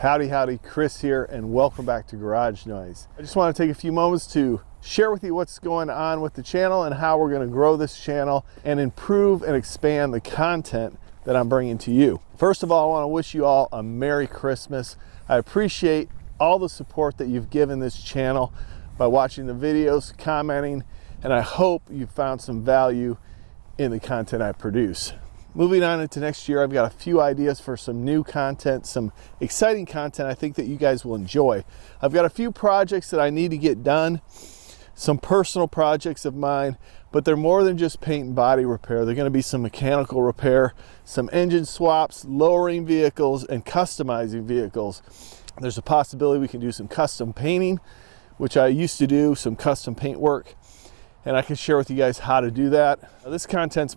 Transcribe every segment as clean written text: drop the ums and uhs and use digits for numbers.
Howdy, howdy, Chris here, and welcome back to Garage Noise. I just want to take a few moments to share with you what's going on with the channel and how we're going to grow this channel and improve and expand the content that I'm bringing to you. First of all, I want to wish you all a Merry Christmas. I appreciate all the support that you've given this channel by watching the videos, commenting, and I hope you found some value in the content I produce. Moving on into next year, I've got a few ideas for some new content, some exciting content I think that you guys will enjoy. I've got a few projects that I need to get done, some personal projects of mine, but they're more than just paint and body repair. They're going to be some mechanical repair, some engine swaps, lowering vehicles, and customizing vehicles. There's a possibility we can do some custom painting, which I used to do, some custom paint work, and I can share with you guys how to do that. This content's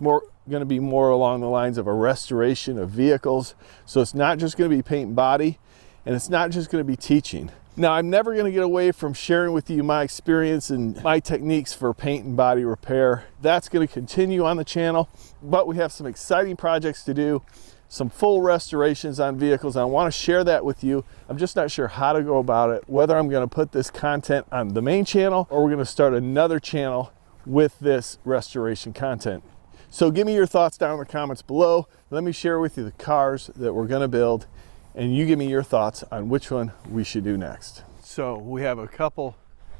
going to be more along the lines of a restoration of vehicles. So it's not just going to be paint and body, and it's not just going to be teaching. Now, I'm never going to get away from sharing with you my experience and my techniques for paint and body repair. That's going to continue on the channel, but we have some exciting projects to do, some full restorations on vehicles. I want to share that with you. I'm just not sure how to go about it, whether I'm going to put this content on the main channel or we're going to start another channel with this restoration content. So give me your thoughts down in the comments below. Let me share with you the cars that we're gonna build, and you give me your thoughts on which one we should do next. So we have a couple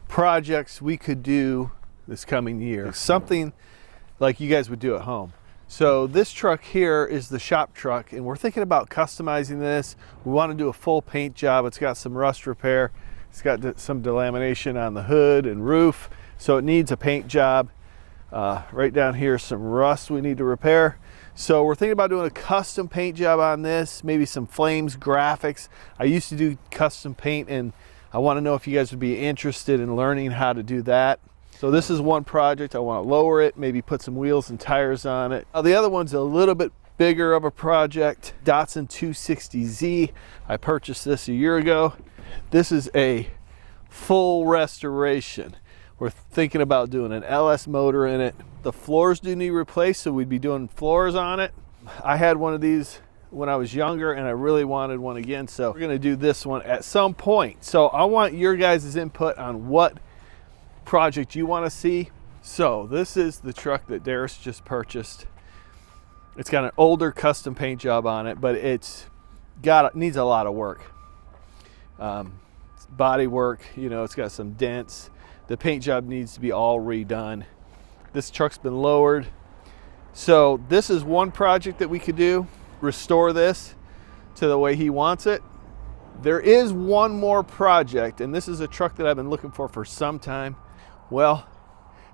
projects we could do this coming year, something like you guys would do at home. So this truck here is the shop truck, and we're thinking about customizing this. We want to do a full paint job. It's got some rust repair. It's got some delamination on the hood and roof, so it needs a paint job. Right down here, some rust we need to repair. So we're thinking about doing a custom paint job on this, maybe some flames, graphics. I used to do custom paint, and I want to know if you guys would be interested in learning how to do that. So this is one project. I want to lower it, maybe put some wheels and tires on it. The other one's a little bit bigger of a project, Datsun 260Z. I purchased this a year ago. This is a full restoration. We're thinking about doing an LS motor in it. The floors do need replaced, so we'd be doing floors on it. I had one of these when I was younger, and I really wanted one again, so we're gonna do this one at some point. So I want your guys' input on what project you wanna see. So this is the truck that Darius just purchased. It's got an older custom paint job on it, but needs a lot of work. Body work, you know, it's got some dents. The paint job needs to be all redone. This truck's been lowered. So this is one project that we could do, restore this to the way he wants it. There is one more project, and this is a truck that I've been looking for some time. Well,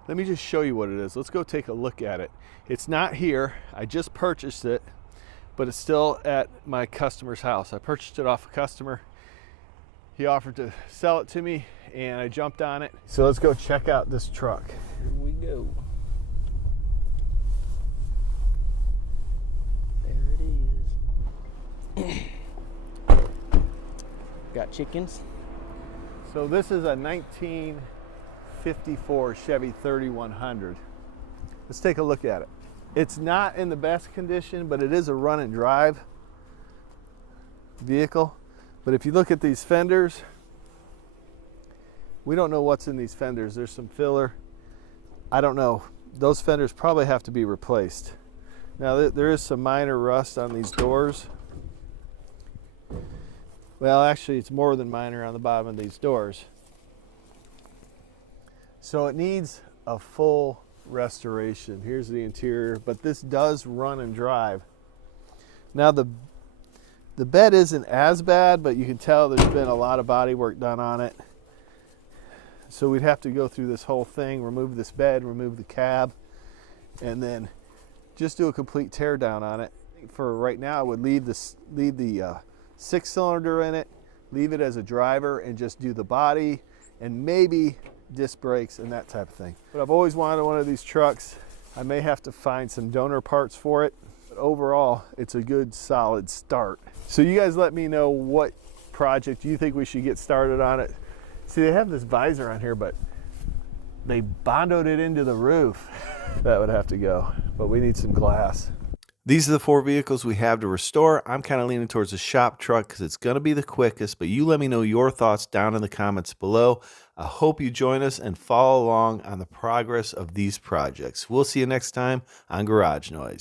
let me just show you what it is. Let's go take a look at it. It's not here. I just purchased it, but it's still at my customer's house. I purchased it off a customer. He offered to sell it to me, and I jumped on it. So let's go check out this truck. Here we go. There it is. Got chickens. So this is a 1954 Chevy 3100. Let's take a look at it. It's not in the best condition, but it is a run and drive vehicle. But if you look at these fenders, we don't know what's in these fenders. There's some filler. I don't know. Those fenders probably have to be replaced. Now there is some minor rust on these doors. Well, actually it's more than minor on the bottom of these doors. So it needs a full restoration. Here's the interior, but this does run and drive. Now the bed isn't as bad, but you can tell there's been a lot of body work done on it. So we'd have to go through this whole thing, remove this bed, remove the cab, and then just do a complete tear down on it. For right now, I would leave the 6-cylinder in it, leave it as a driver, and just do the body and maybe disc brakes and that type of thing. But I've always wanted one of these trucks. I may have to find some donor parts for it, but overall, it's a good solid start. So you guys let me know what project you think we should get started on it. See, they have this visor on here, but they bondoed it into the roof. That would have to go, but we need some glass. These are the 4 vehicles we have to restore. I'm kind of leaning towards the shop truck because it's going to be the quickest, but you let me know your thoughts down in the comments below. I hope you join us and follow along on the progress of these projects. We'll see you next time on Garage Noise.